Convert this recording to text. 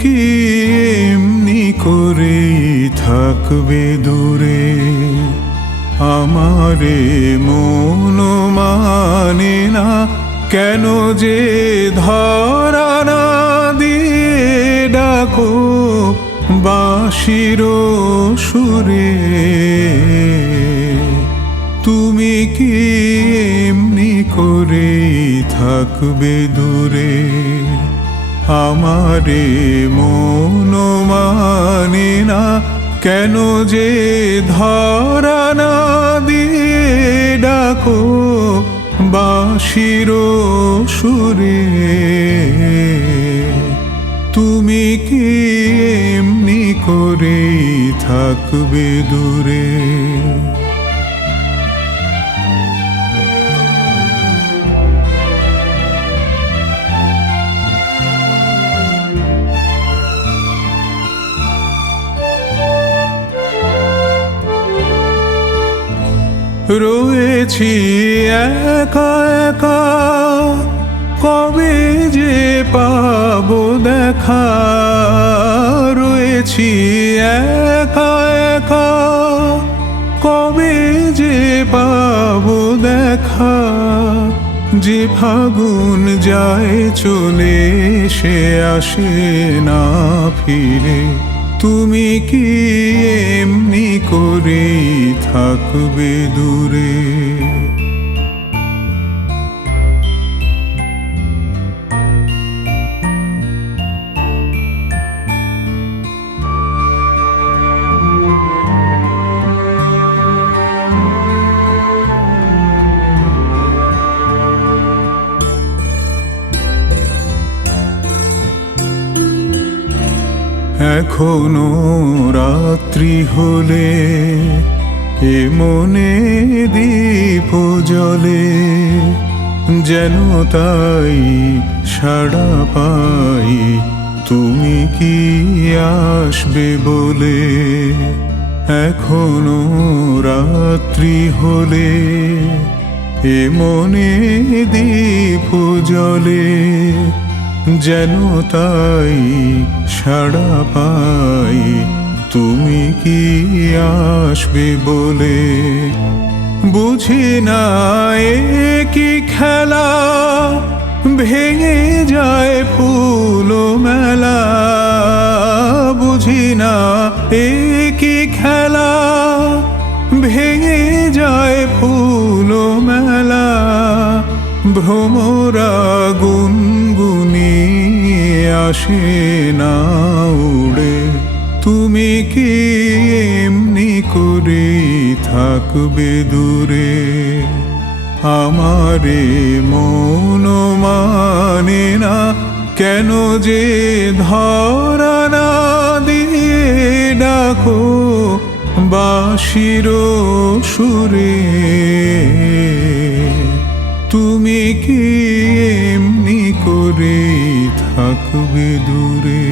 কি এমনি করেই থাকবে দূরে? আমারে মন মানে না কেন যে ধরা না দিয়ে ডাকো বাঁশির সুরে? তুমি কি এমনি করেই থাকবে দূরে? আমারে মন মানে না কেন যে ধরা না দিয়ে ডাকো বাঁশির সুরে? তুমি কি এমনি করেই থাকবে দূরে? রয়েছি একা একা, কবে যে পাবো দেখা? রয়েছি একা একা, কবে যে পাবো দেখা? যে ফাগুন যায় চলে সে আসে না ফিরে। তুমি কি এমনি করেই থাকবে দূরে? এখনো রাত্রি হলে এ মনে দীপ জ্বলে, যেন তাই সাড়া পাই তুমি কি আসবে বলে। এখনো রাত্রি হলে এ মনে দীপ জ্বলে, যেন তাই সাড়া পাই তুমি কি আসবে বলে। বুঝি না এ কি খেলা, ভেঙে যায় ফুল মেলা। বুঝি না এ কি খেলা, ভেঙে যায় ফুল মেলা। ভ্রমরা গুনগুনিয়ে আসে না উড়ে। তুমি কি এমনি করেই থাকবে দূরে? আমারে মন মানে না কেন যে ধরা না দিয়ে ডাকো বাঁশির সুরে? তুমি কি এমনি করেই থাকবে দূরে?